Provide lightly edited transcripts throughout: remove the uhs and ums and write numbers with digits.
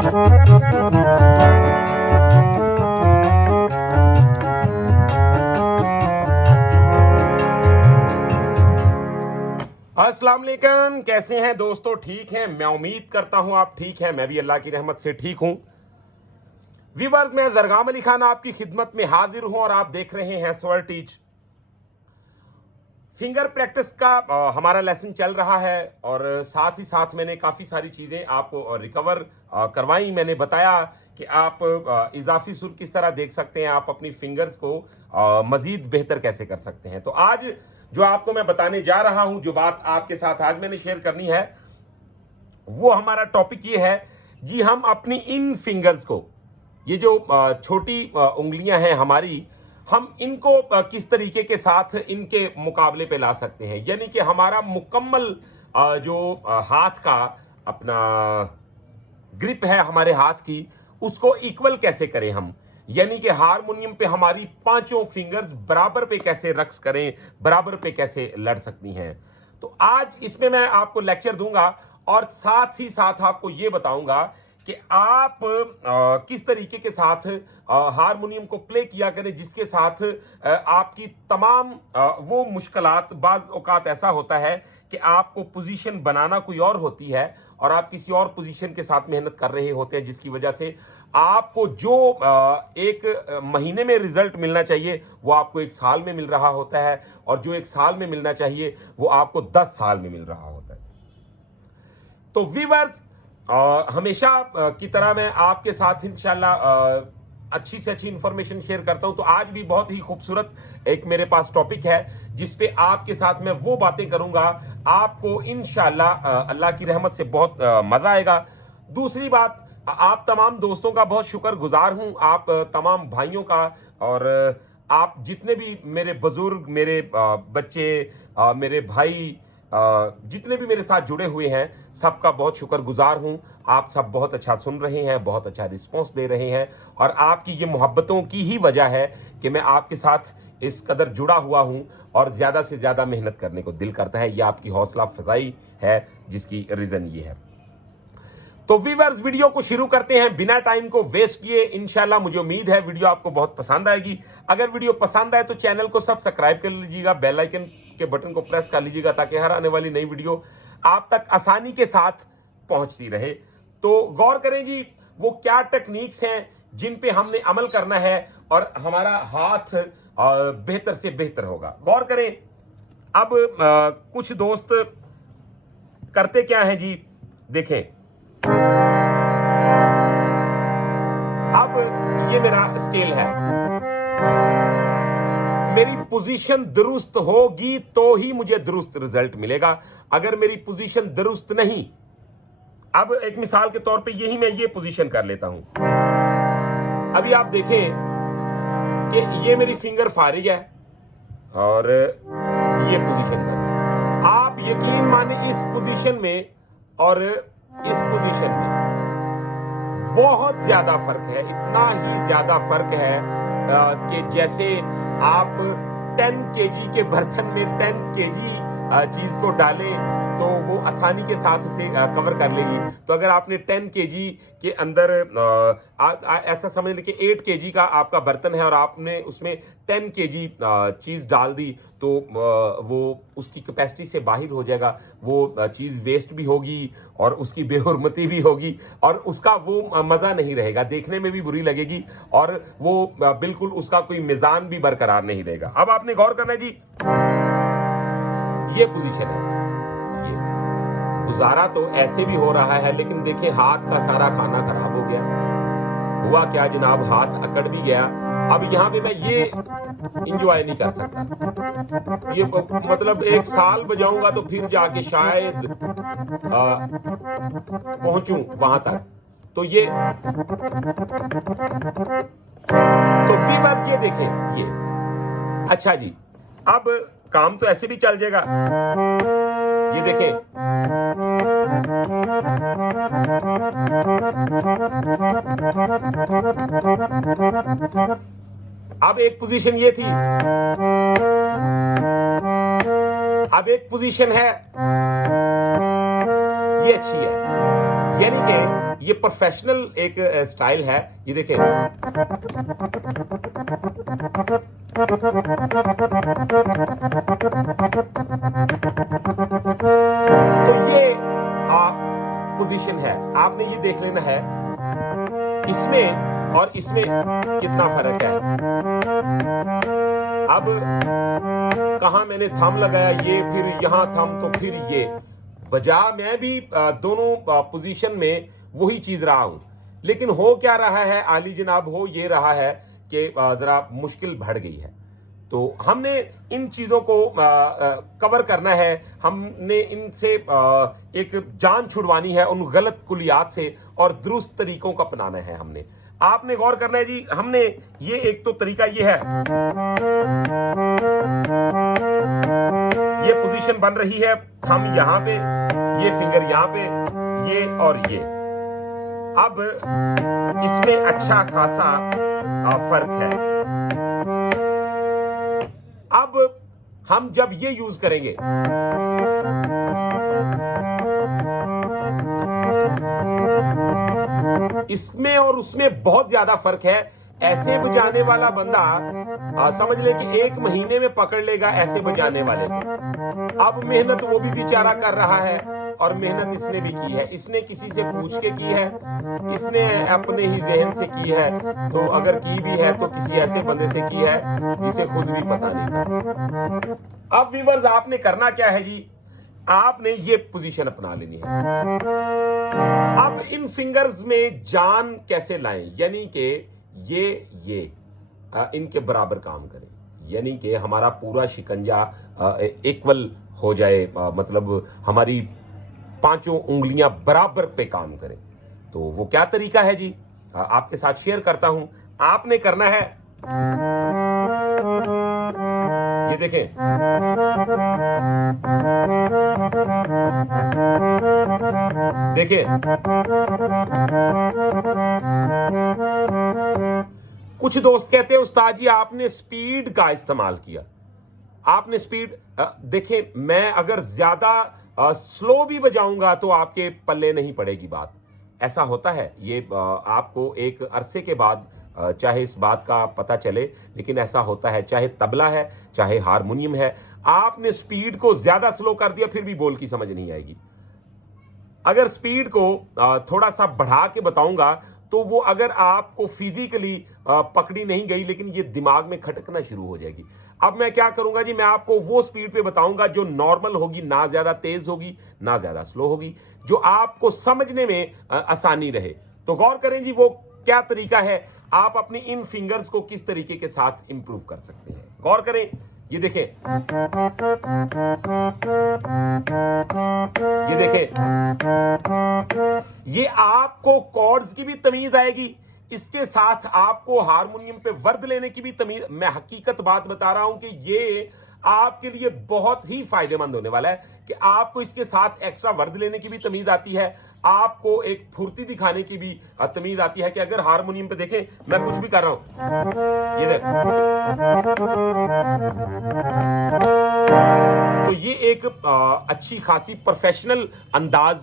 अस्सलाम वालेकुम, कैसे हैं दोस्तों? ठीक हैं? मैं उम्मीद करता हूं आप ठीक हैं। मैं भी अल्लाह की रहमत से ठीक हूं। व्यूअर्स, मैं जरगाम अली खान आपकी खिदमत में हाजिर हूं और आप देख रहे हैं स्वर टीच। फिंगर प्रैक्टिस का हमारा लेसन चल रहा है और साथ ही साथ मैंने काफ़ी सारी चीज़ें आपको रिकवर करवाई। मैंने बताया कि आप इजाफी सुर किस तरह देख सकते हैं, आप अपनी फिंगर्स को मज़ीद बेहतर कैसे कर सकते हैं। तो आज जो आपको मैं बताने जा रहा हूं, जो बात आपके साथ आज मैंने शेयर करनी है, वो हमारा टॉपिक ये है जी, हम अपनी इन फिंगर्स को, ये जो छोटी उंगलियां हैं हमारी, हम इनको किस तरीके के साथ इनके मुकाबले पे ला सकते हैं। यानी कि हमारा मुकम्मल जो हाथ का अपना ग्रिप है हमारे हाथ की, उसको इक्वल कैसे करें हम। यानी कि हारमोनियम पे हमारी पांचों फिंगर्स बराबर पे कैसे रक्स करें, बराबर पे कैसे लड़ सकती हैं। तो आज इसमें मैं आपको लेक्चर दूंगा और साथ ही साथ आपको ये बताऊंगा कि आप किस तरीके के साथ हारमोनियम को प्ले किया करें, जिसके साथ आपकी तमाम वो मुश्किलात, बाज औकात ऐसा होता है कि आपको पोजीशन बनाना कोई और होती है और आप किसी और पोजीशन के साथ मेहनत कर रहे होते हैं, जिसकी वजह से आपको जो एक महीने में रिजल्ट मिलना चाहिए वो आपको एक साल में मिल रहा होता है, और जो एक साल में मिलना चाहिए वो आपको 10 साल में मिल रहा होता है। तो व्यूअर्स, हमेशा की तरह मैं आपके साथ इंशाल्लाह अच्छी से अच्छी इंफॉर्मेशन शेयर करता हूं। तो आज भी बहुत ही खूबसूरत एक मेरे पास टॉपिक है जिस पे आपके साथ मैं वो बातें करूंगा, आपको इंशाल्लाह अल्लाह की रहमत से बहुत मजा आएगा। दूसरी बात, आप तमाम दोस्तों का बहुत शुक्रगुजार हूं, आप तमाम भाइयों का, और आप जितने भी मेरे बुजुर्ग, मेरे बच्चे, मेरे भाई, जितने भी मेरे साथ जुड़े हुए हैं, सबका बहुत शुक्रगुजार हूं। आप सब बहुत अच्छा सुन रहे हैं, बहुत अच्छा रिस्पॉन्स दे रहे हैं, और आपकी ये मोहब्बतों की ही वजह है कि मैं आपके साथ इस कदर जुड़ा हुआ हूं और ज्यादा से ज्यादा मेहनत करने को दिल करता है। ये आपकी हौसला अफजाई है, जिसकी रीजन ये है। तो व्यूअर्स, वीडियो को शुरू करते हैं बिना टाइम को वेस्ट किए। इंशाल्लाह मुझे उम्मीद है वीडियो आपको बहुत पसंद आएगी। अगर वीडियो पसंद आए तो चैनल को सब्सक्राइब कर लीजिएगा, बेल आइकन के बटन को प्रेस कर लीजिएगा, ताकि हर आने वाली नई वीडियो आप तक आसानी के साथ पहुंचती रहे। तो गौर करें जी, वो क्या टेक्निक्स हैं जिन पे हमने अमल करना है और हमारा हाथ बेहतर से बेहतर होगा। गौर करें। अब कुछ दोस्त करते क्या है जी, देखें। अब ये मेरा स्केल है, मेरी पोजीशन दुरुस्त होगी तो ही मुझे दुरुस्त रिजल्ट मिलेगा। अगर मेरी पोजीशन दुरुस्त नहीं, अब एक मिसाल के तौर पे यही मैं ये पोजीशन कर लेता हूं। अभी आप देखें कि ये मेरी फिंगर फारिग है और ये पोजीशन है। आप यकीन माने, इस पोजीशन में और इस पोजीशन में बहुत ज्यादा फर्क है। इतना ही ज्यादा फर्क है कि जैसे आप 10 केजी के बर्तन में 10 केजी चीज को डालें तो वो आसानी के साथ उसे कवर कर लेगी। तो अगर आपने 10 केजी के अंदर ऐसा समझ लें कि 8 केजी का आपका बर्तन है और आपने उसमें 10 केजी चीज डाल दी, तो वो उसकी कैपेसिटी से बाहर हो जाएगा। वो चीज वेस्ट भी होगी और उसकी बेहुरमती भी होगी और उसका वो मजा नहीं रहेगा, देखने में भी बुरी लगेगी और वो बिल्कुल उसका कोई मिजान भी बरकरार नहीं रहेगा। अब आपने गौर करना है जी, ये पोजीशन है। ये गुजारा तो ऐसे भी हो रहा है, लेकिन देखिए हाथ का सारा खाना खराब हो गया। हुआ क्या जनाब, हाथ अकड़ भी गया। अब यहां पे मैं ये इंजॉय नहीं कर सकता। ये मतलब एक साल बजाऊंगा तो फिर जाके शायद पहुंचूं वहां तक। तो ये, तो बात ये देखें, ये अच्छा जी। अब काम तो ऐसे भी चल जाएगा। ये देखें, अब एक पोजीशन ये थी, अब एक पोजीशन है, ये अच्छी है। यानी कि ये प्रोफेशनल एक स्टाइल है। ये देखें, तो ये पोजीशन है, आपने ये देख लेना है इसमें और इसमें कितना फर्क है। अब कहां मैंने थंब लगाया, ये फिर यहां थंब, तो फिर ये बजा मैं भी दोनों पोजीशन में वही चीज रहा हूं, लेकिन हो क्या रहा है आली जनाब, हो ये रहा है कि जरा मुश्किल बढ़ गई है। तो हमने इन चीजों को कवर करना है, हमने इनसे एक जान छुड़वानी है उन गलत कुलियात से और दुरुस्त तरीकों को अपनाना है। हमने आपने गौर करना है जी, हमने ये एक तो तरीका ये है, ये पोजीशन बन रही है, थंब यहां पे, ये फिंगर यहां पे, ये और ये। अब इसमें अच्छा खासा फर्क है। अब हम जब ये यूज करेंगे, इसमें और उसमें बहुत ज्यादा फर्क है। ऐसे बजाने वाला बंदा समझ ले कि 1 महीने में पकड़ लेगा ऐसे बजाने वाले को। अब मेहनत वो भी बेचारा कर रहा है और मेहनत इसने भी की है, इसने किसी से पूछ के की है, इसने अपने ही जहन से की है, तो अगर की भी है तो किसी ऐसे बंदे से की है जिसे खुद भी पता नहीं था। अब व्यूअर्स, आपने करना क्या है जी, आपने ये पोजीशन अपना लेनी है। अब इन फिंगर्स में जान कैसे लाएं, यानी कि ये इनके बराबर काम करें, यानी कि हमारा पूरा शिकंजा इक्वल हो जाए, मतलब हमारी पांचों उंगलियां बराबर पे काम करें। तो वो क्या तरीका है जी, आपके साथ शेयर करता हूं। आपने करना है, ये देखें, देखिए कुछ दोस्त कहते हैं उस्ताद जी आपने स्पीड का इस्तेमाल किया, आपने स्पीड देखिए, मैं अगर ज्यादा स्लो भी बजाऊंगा तो आपके पल्ले नहीं पड़ेगी बात। ऐसा होता है, ये आपको एक अरसे के बाद चाहे इस बात का पता चले, लेकिन ऐसा होता है, चाहे तबला है चाहे हारमोनियम है, आपने स्पीड को ज्यादा स्लो कर दिया फिर भी बोल की समझ नहीं आएगी। अगर स्पीड को थोड़ा सा बढ़ा के बताऊंगा तो वो अगर आपको फिजिकली पकड़ी नहीं गई, लेकिन ये दिमाग में खटकना शुरू हो जाएगी। अब मैं क्या करूंगा जी, मैं आपको वो स्पीड पे बताऊंगा जो नॉर्मल होगी, ना ज्यादा तेज होगी ना ज्यादा स्लो होगी, जो आपको समझने में आसानी रहे। तो गौर करें जी, वो क्या तरीका है, आप अपनी इन फिंगर्स को किस तरीके के साथ इंप्रूव कर सकते हैं। गौर करें, ये देखें, ये देखें, ये आपको कॉर्ड्स की भी तमीज आएगी, इसके साथ आपको हारमोनियम पे वर्द लेने की भी तमीज। मैं हकीकत बात बता रहा हूं कि ये आपके लिए बहुत ही फायदेमंद होने वाला है कि आपको इसके साथ एक्स्ट्रा वर्द लेने की भी तमीज आती है, आपको एक फुर्ती दिखाने की भी तमीज आती है कि अगर हारमोनियम पे देखें मैं कुछ भी कर रहा हूं, ये देख, तो ये एक अच्छी खासी प्रोफेशनल अंदाज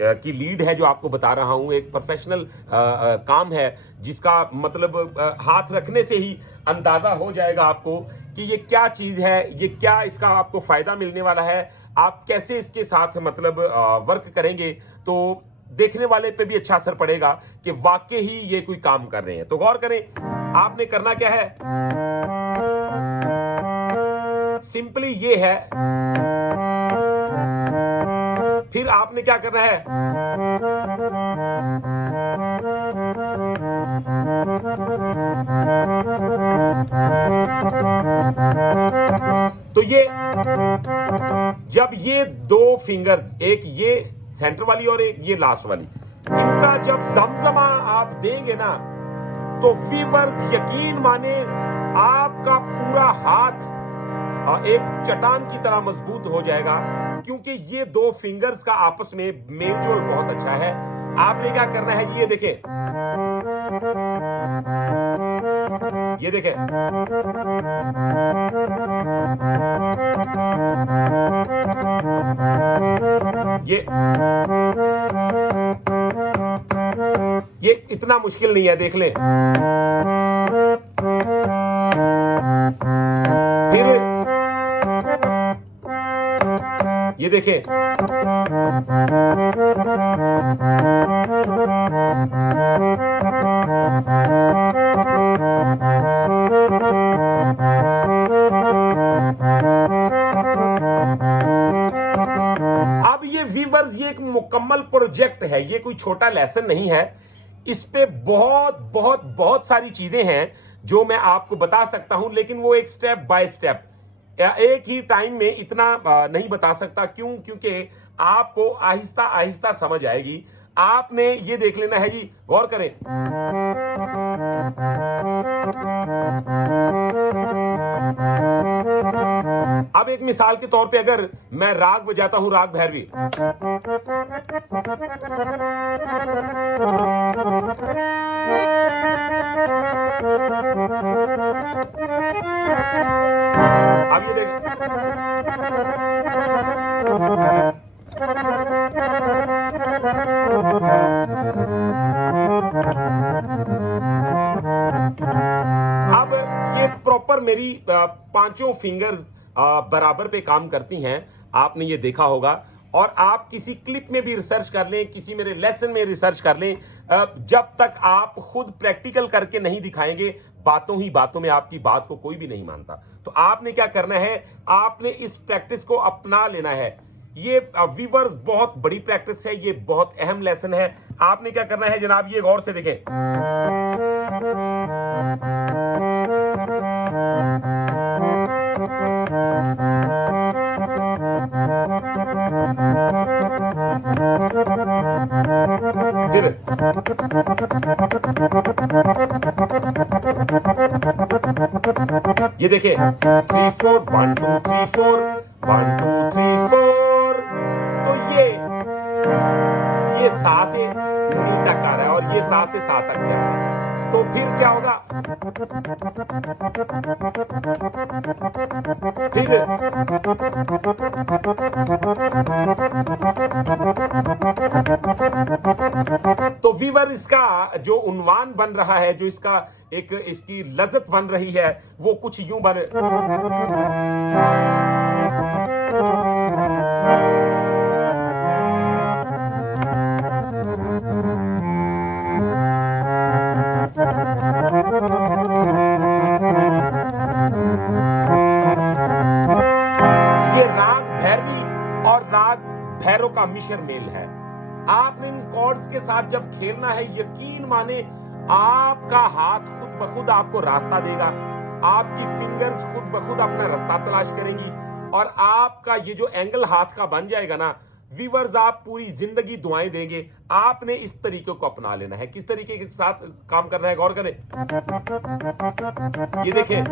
की लीड है जो आपको बता रहा हूं। एक प्रोफेशनल काम है जिसका मतलब हाथ रखने से ही अंदाजा हो जाएगा आपको कि ये क्या चीज है, ये क्या इसका आपको फायदा मिलने वाला है, आप कैसे इसके साथ मतलब वर्क करेंगे तो देखने वाले पे भी अच्छा असर पड़ेगा कि वाकई ही ये कोई काम कर रहे हैं। तो गौर करें, आपने करना क्या है, सिंपली ये है, फिर आपने क्या करना है, तो ये जब ये दो फिंगर, एक ये सेंटर वाली और एक ये लास्ट वाली, इनका जब जमजमा आप देंगे ना तो वीवर्स यकीन माने आपका पूरा हाथ एक चट्टान की तरह मजबूत हो जाएगा, क्योंकि ये दो फिंगर्स का आपस में मेलजोल बहुत अच्छा है। आपने क्या करना है, ये देखें, ये देखें, ये ये इतना मुश्किल नहीं है, देख लें। फिर ये देखें, अब ये वीवर्स, ये एक मुकम्मल प्रोजेक्ट है, ये कोई छोटा लेसन नहीं है। इस पे बहुत बहुत बहुत सारी चीजें हैं जो मैं आपको बता सकता हूं, लेकिन वो एक स्टेप बाय स्टेप, एक ही टाइम में इतना नहीं बता सकता। क्यों? क्योंकि आपको आहिस्ता आहिस्ता समझ आएगी। आपने ये देख लेना है जी, गौर करें। अब एक मिसाल के तौर पे अगर मैं राग बजाता हूं, राग भैरवी, अब ये देखें, अब ये प्रॉपर मेरी पांचों फिंगर्स बराबर पे काम करती हैं। आपने ये देखा होगा, और आप किसी क्लिप में भी रिसर्च कर लें, किसी मेरे लेसन में रिसर्च कर लें, जब तक आप खुद प्रैक्टिकल करके नहीं दिखाएंगे, बातों ही बातों में आपकी बात को कोई भी नहीं मानता। तो आपने क्या करना है, आपने इस प्रैक्टिस को अपना लेना है। ये वीवर्स बहुत बड़ी प्रैक्टिस है, ये बहुत अहम लेसन है। आपने क्या करना है जनाब, ये गौर से देखें। फिर ये देखिए, 3 4 1 2 3 4 1 2 3 4। तो ये सा से नी तक आ रहा है और ये सा से सा तक जा रहा है। तो फिर क्या होगा, फिर तो वीवर, इसका जो उन्वान बन रहा है, जो इसका एक इसकी लज्जत बन रही है, वो कुछ यूं बन, ये राग भैरवी और राग भैरव का मिश्र मेल है। आपने इन कॉर्ड्स के साथ जब खेलना है, यकीन माने आपका हाथ खुद ब खुद आपको रास्ता देगा, आपकी फिंगर्स खुद ब खुद अपना रास्ता तलाश करेंगी, और आपका ये जो एंगल हाथ का बन जाएगा ना वीवर्स, आप पूरी जिंदगी दुआएं देंगे। आपने इस तरीके को अपना लेना है। किस तरीके के साथ काम करना है, गौर करें। ये देखें,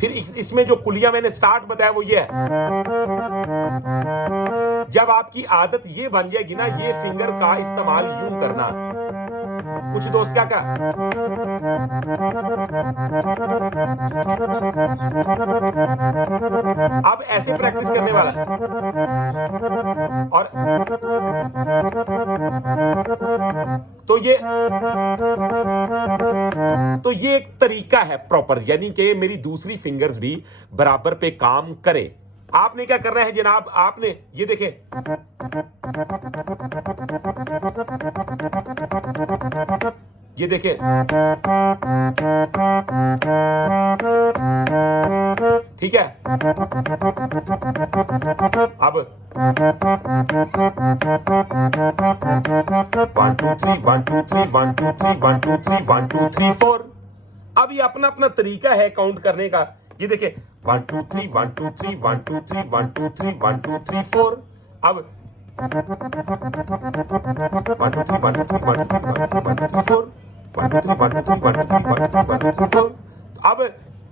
फिर इसमें जो कुलिया मैंने स्टार्ट बताया वो ये है। जब आपकी आदत ये बन जाएगी ना, ये फिंगर का इस्तेमाल यूं करना, कुछ दोस्त क्या करा, अब ऐसे प्रैक्टिस करने वाला, और तो ये एक तरीका है प्रॉपर, यानी कि मेरी दूसरी फिंगर्स भी बराबर पे काम करें। आपने क्या करना है जनाब, आपने ये देखें, ये देखें, ठीक है। अब 1 2 3 1 2 3 1 2 3 1 2 3 1 2 3 4। अब ये अपना अपना तरीका है काउंट करने का। ये देखिए, 1 2 3 1 2 3 1 2 3 1 2 3 1 2 3 4। अब 1 2 3 1 2 3 1 2 3 1 2 3 1 2 3 4 1 2 3 1 2 3 1 2 3 1 2 3 4। अब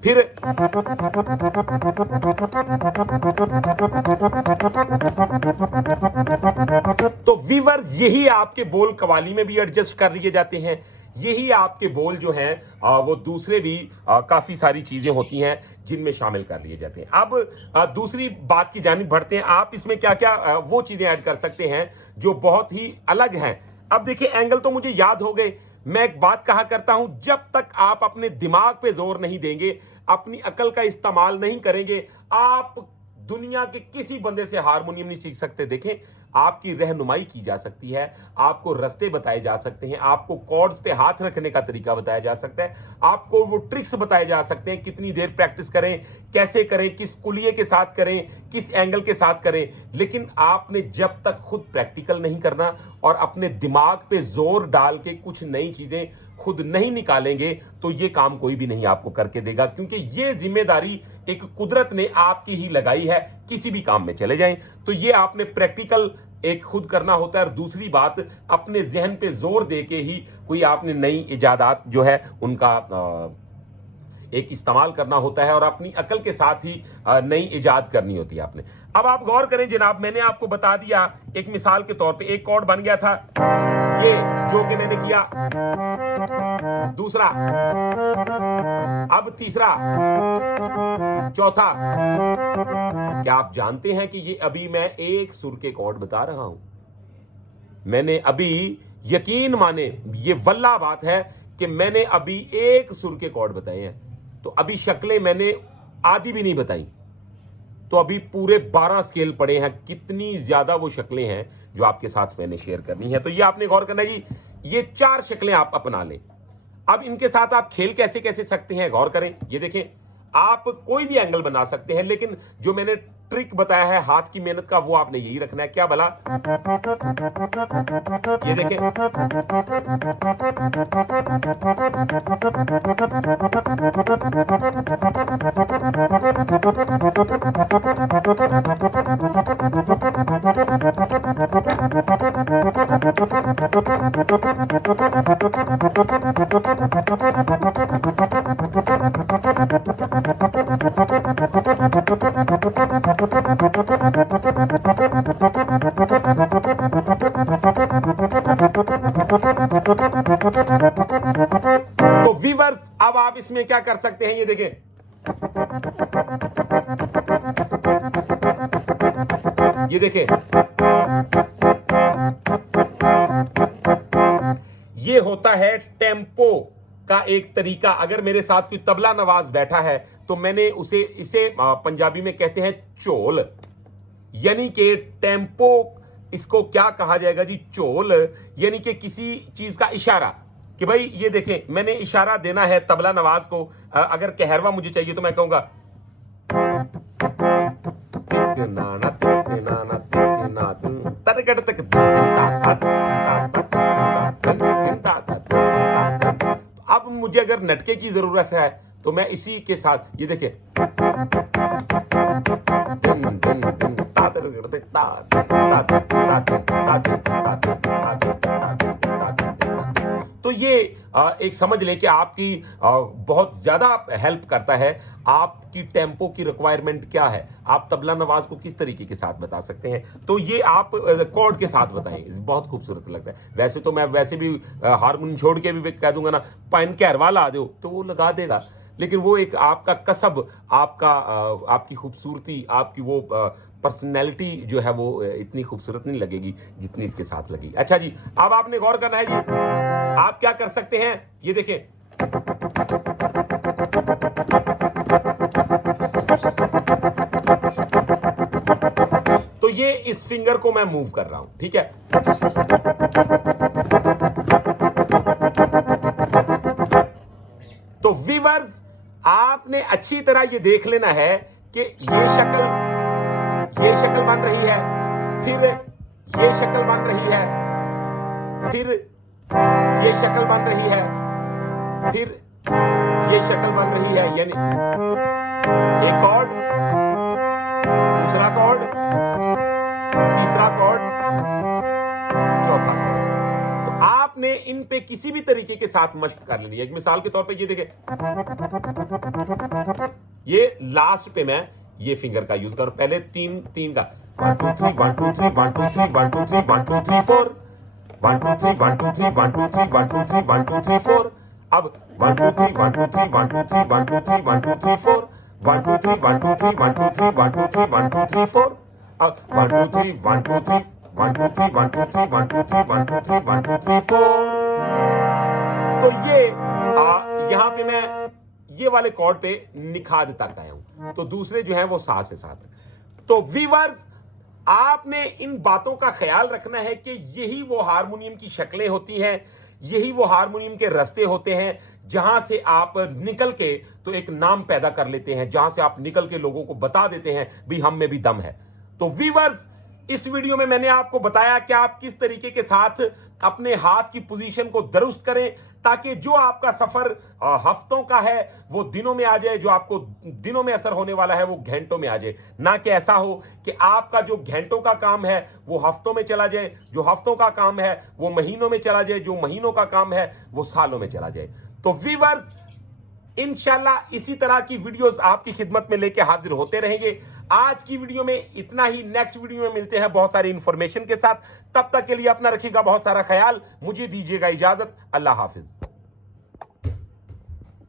फिर तो वीवर, यही आपके बोल कवाली में भी एडजस्ट कर लिए जाते हैं, यही आपके बोल जो हैं वो दूसरे भी काफी सारी चीजें होती हैं जिनमें शामिल कर लिए जाते हैं। अब दूसरी बात की जानिब बढ़ते हैं। आप इसमें क्या क्या वो चीजें ऐड कर सकते हैं जो बहुत ही अलग हैं। अब देखिए एंगल तो मुझे याद हो गए। मैं एक बात कहा करता हूं, जब तक आप अपने दिमाग पे जोर नहीं देंगे, अपनी अकल का इस्तेमाल नहीं करेंगे, आप दुनिया के किसी बंदे से हारमोनियम नहीं सीख सकते। देखें, आपकी रहनुमाई की जा सकती है, आपको रास्ते बताए जा सकते हैं, आपको कॉर्ड्स पे हाथ रखने का तरीका बताया जा सकता है, आपको वो ट्रिक्स बताए जा सकते हैं, कितनी देर प्रैक्टिस करें, कैसे करें, किस कुलिये के साथ करें, किस एंगल के साथ करें। लेकिन आपने जब तक खुद प्रैक्टिकल नहीं करना और अपने दिमाग पे जोर डाल के कुछ नई चीजें खुद नहीं निकालेंगे, तो ये काम कोई भी नहीं आपको करके देगा, क्योंकि ये जिम्मेदारी एक कुदरत ने आपकी ही लगाई है। किसी भी काम में चले जाएं तो ये आपने प्रैक्टिकल एक खुद करना होता है, और दूसरी बात, अपने जहन पे जोर दे के ही कोई आपने नई इजादात जो है उनका एक इस्तेमाल करना होता है, और अपनी अकल के साथ ही नई इजाद करनी होती है आपने। अब आप गौर करें जनाब, मैंने आपको बता दिया एक मिसाल के तौर पे, एक कॉर्ड बन गया था ये जो कि मैंने किया, दूसरा, अब तीसरा, चौथा। क्या आप जानते हैं कि ये अभी मैं एक सुर के कॉर्ड बता रहा हूं? मैंने अभी, यकीन माने, ये वल्लाह बात है कि मैंने अभी एक सुर के कॉर्ड बताए हैं। तो अभी शक्लें मैंने आधी भी नहीं बताई, तो अभी पूरे 12 स्केल पड़े हैं। कितनी ज्यादा वो शक्लें हैं जो आपके साथ मैंने शेयर करनी है। तो ये आपने गौर करना जी, ये 4 शक्लें आप अपना लें। अब इनके साथ आप खेल कैसे कैसे सकते हैं, गौर करें। ये देखें, आप कोई भी एंगल बना सकते हैं, लेकिन जो मैंने ट्रिक बताया है हाथ की मेहनत का, वो आपने यही रखना है। क्या भला? ये देखें, तो व्यूअर्स, अब आप इसमें क्या कर सकते हैं, ये देखें, ये देखें, ये होता है टेम्पो का एक तरीका। अगर मेरे साथ कोई तबला नवाज बैठा है तो मैंने इसे पंजाबी में कहते हैं चोल, यानी कि टेम्पो, इसको क्या कहा जाएगा जी? चोल, यानी कि किसी चीज का इशारा, कि भाई ये देखें, मैंने इशारा देना है तबला नवाज को। अगर कहरवा मुझे चाहिए तो मैं कहूंगा, अब मुझे अगर नटके की जरूरत है तो मैं इसी के साथ, ये देखें, तो ये एक समझ लें कि आपकी बहुत ज्यादा हेल्प करता है। आपकी टेम्पो की रिक्वायरमेंट क्या है, आप तबला नवाज को किस तरीके के साथ बता सकते हैं, तो ये आप कॉर्ड के साथ बताएं, बहुत खूबसूरत लगता है। वैसे तो मैं वैसे भी हारमोनियम छोड़ के भी कह दूंगा ना, पाइन कहरवा ला दो, तो वो लगा देगा, लेकिन वो एक आपका कसब, आपका आपकी खूबसूरती, आपकी वो पर्सनैलिटी जो है वो इतनी खूबसूरत नहीं लगेगी जितनी इसके साथ लगेगी। अच्छा जी, अब आपने गौर करना है जी, आप क्या कर सकते हैं, ये देखें, तो ये इस फिंगर को मैं मूव कर रहा हूं, ठीक है। तो व्यूअर्स, आपने अच्छी तरह ये देख लेना है कि ये शक्ल बन रही है, फिर ये शक्ल बन रही है, फिर ये शक्ल बन रही है, फिर ये शक्ल बन रही है, यानी एक कॉर्ड, दूसरा कॉर्ड, तीसरा कॉर्ड, चौथा कॉर्ड। तो आपने इन पे किसी भी तरीके के साथ मशक कर लेनी है। एक मिसाल के तौर पे ये देखें, ये लास्ट पे मैं ये फिंगर का यूज करूं, पहले तीन का 1 2 3 1 2 3 1 2 3 1 2 3 1 2 3 4 1 2 3 1 2 3 1 2 3 1 2 3 1 2 3 4। अब 1 2 3 1 2 3 1 2 3 1 2 3 1 2 3 4 1 2 3 1 2 3 1 2 3 1 2 3 1 2 3 4। अब 1 2 3 1 2 3 1 2 3 1 2 3 1 2 3 1 2 3 1 2 3 4। तो ये यहाँ पे मैं ये वाले कॉर्ड पे निखाद तक आया हूं, तो दूसरे जो है वो सा से साथ है। तो वीवर्स, आपने इन बातों का ख्याल रखना है कि यही वो हारमोनियम की शक्लें होती हैं, यही वो हारमोनियम के रास्ते होते हैं जहां से आप निकल के तो एक नाम पैदा कर लेते हैं, जहां से आप निकल के लोगों को बता देते हैं भी हम में भी दम है। तो वीवर्स, इस वीडियो में मैंने आपको बताया कि आप किस तरीके के साथ अपने हाथ की पोजीशन को दुरुस्त करें ताकि जो आपका सफर हफ्तों का है वो दिनों में आ जाए, जो आपको दिनों में असर होने वाला है वो घंटों में आ जाए, ना कि ऐसा हो कि आपका जो घंटों का काम है वो हफ्तों में चला जाए, जो हफ्तों का काम है वो महीनों में चला जाए, जो महीनों का काम है वो सालों में चला जाए। तो वीवर्स, इंशाल्लाह इसी तरह की वीडियोस आपकी खिदमत में लेके हाजिर होते रहेंगे। आज की वीडियो में इतना ही, नेक्स्ट वीडियो में मिलते हैं बहुत सारी इंफॉर्मेशन के साथ। तब तक के लिए अपना रखिएगा बहुत सारा ख्याल, मुझे दीजिएगा इजाजत। अल्लाह हाफिज।